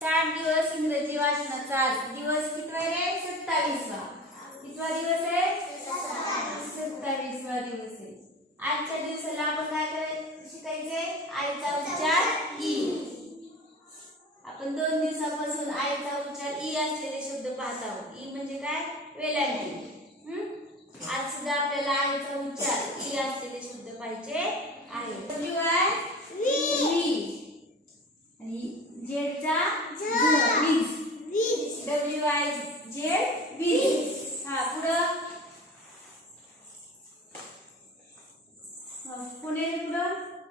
साठ दिवस इंग्रजी वाचनाचा दिवस कितवा आहे? रे सत्तावीसवा. कितवा दिवस आहे? सत्तावीसवा दिवस आहे. आजच्या दिवसाला आपण काय करायचं शिकायचे आईचा उच्चार ई. आपण दोन दिवसापासून आईचा उच्चार ई असलेले शब्द पाहत आहोत. ई म्हणजे काय? वेलांटी. हम्म? आज सुद्धा आपल्याला आईचा उच्चार ई असलेले शब्द पाहिजे आहे डब्ल्यू आय व्ही आणि जेडचा वीज. डब्ल्यू आय जेड वीज. हा पुढं. हा, पुढे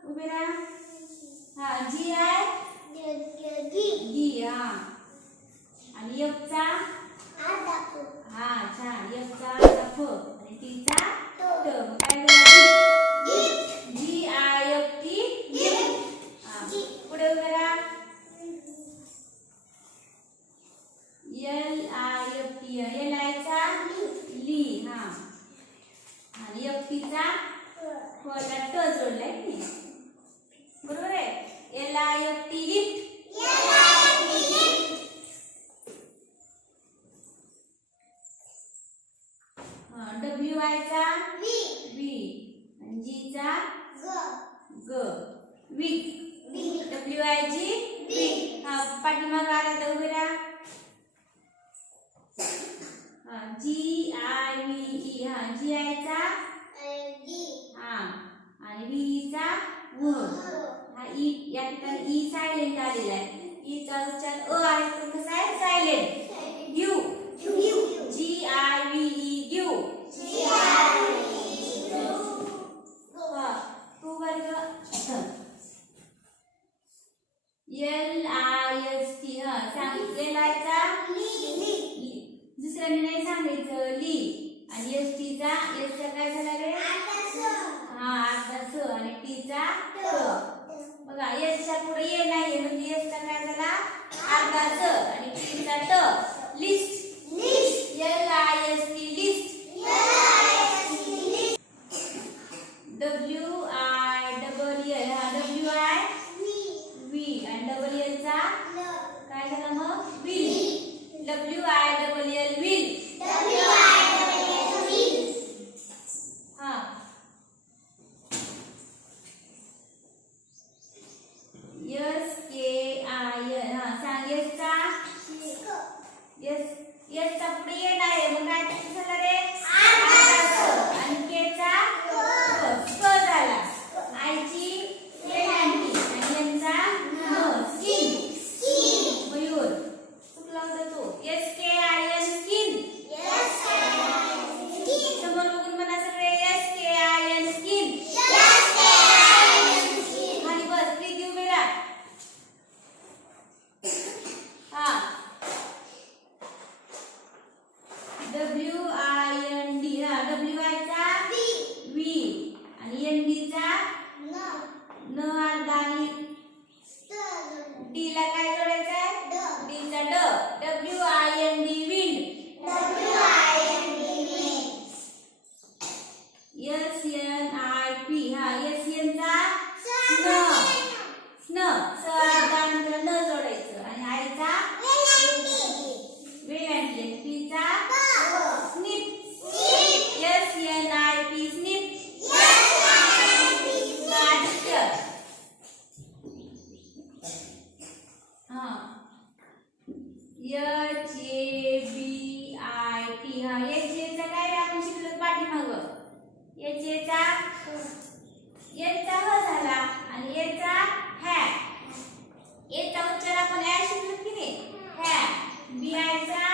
उभे राहा. हा जी आय गी. हा. आणि एफचा हा छान. एफचा फ. आणि टीचा ट. काय झालं जी आय एफ टी हा पुढे उभे राहा L I F T L आयचा ली हा. आणि एफ टीचा फला ट जोडलाय की? बरोबर आहे? L I F T lift W आयचा वी आणि जीचा ग wig W I G wig हा पाठीमाग आला तर उभे राहा हा जी आय व्ही ई हा जी आयचा हा आणि व्ही चा? व. हा ई या ठिकाणी ई सायलेंट आलेला आहे. ई चा उच्चार अ आहे तो कसा आहे? Silent U G I V E U हा टू वर्ग. एल आय एस टी हा सांग एल आयचा दुसऱ्याने नाही सांगायचं ली. आणि एस टीचा एस चा काय झाला रे? हा आता स. आणि टीचा ट. बघा एस च्या पुढे ये नाही म्हणजे एस चा काय झाला? अर्धा स. आणि टीचा ट. List. L I S T list. W I double L हा डब्ल्यू आय व्ही आणि डबल एल चा काय झाला मग will W I double L will हा एस के आय एन हा सांग एस चा येस एस चा पुढे ये आहे. मग काय झालं रे अर्धा स. आणि के चा क. क झाला आयची वेलांटी आणि यांचा न स्किन मयूर चुकला होता तो S K I N skin समोर बघून म्हणा सगळे S K I N skin खाली बस प्रीती उभे राहा हा डब्ल्यू आय एन डी हा डब्ल्यू आय चा व्ही आणि एन डी चा न अर्धा आणि डी ला काय जोडायचं आहे डी. चा ड. W I N D wind S N I P हा एस एन चा स्न स्न स अर्धा आणि त्याला न जोडायचं आणि आयचा वेलांटी पीचा snip S N I P snip नाट्य हा H A B I T हा एच ए चा काय रे आपण शिकलो पाठीमाग एच ए चा एच चा ह झाला आणि एच चा हॅ ए चा उच्चार आपण ऍ शिकलो की नाही हॅ बी आय चा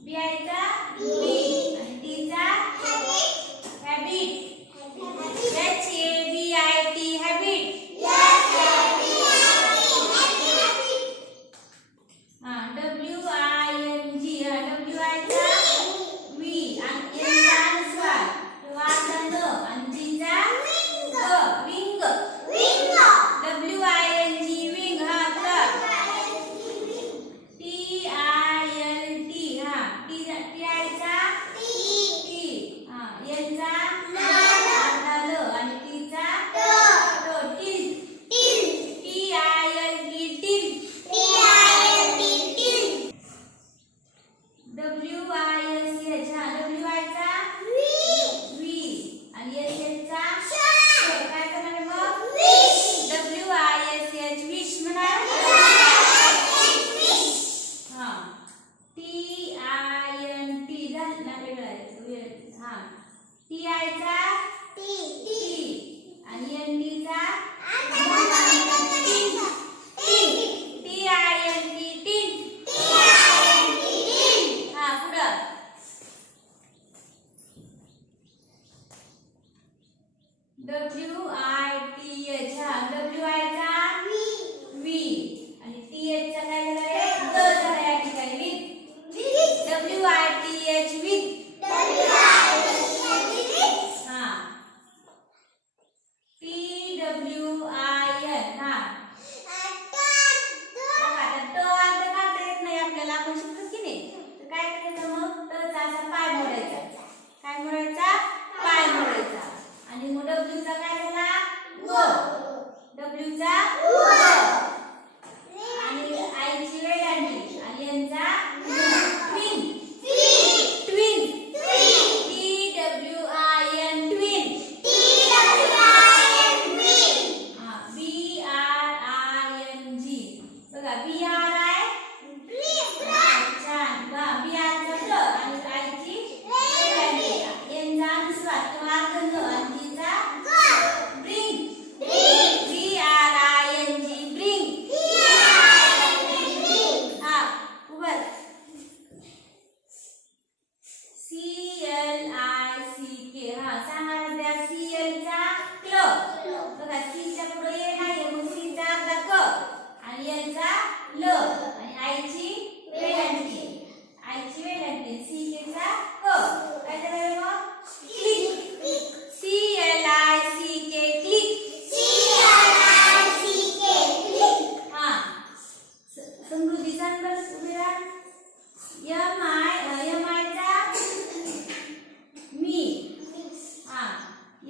बी आय चा बी आणि टी चा habit H A B I T habit हा डब्ल्यू आय एन जी हा W W I T H हा डब्ल्यू आय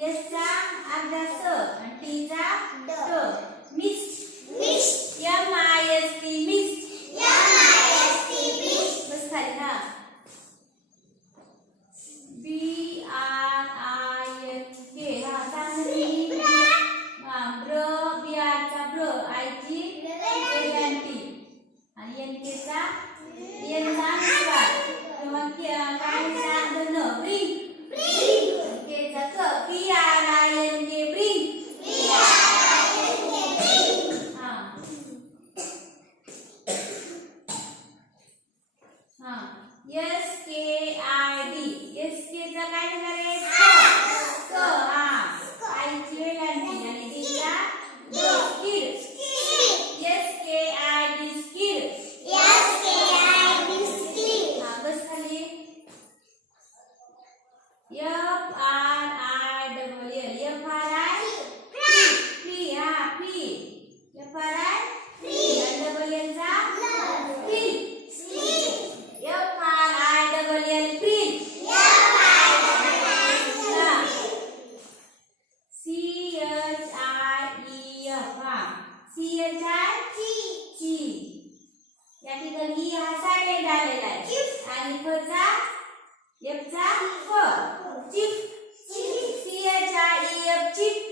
एसचा अर्धा स आणि टीचा ट mist mist I S T mist M I B R I S K हा ब्र बी ब्र. आय ची आणि एन के चा एन चा क्रमांक काय? चा न. ब्रिंग. the cup. P-R-I-N-D. तर ई हा सायलेंट आलेला आहे. आणि पचा एफचा फ chip C H I F chip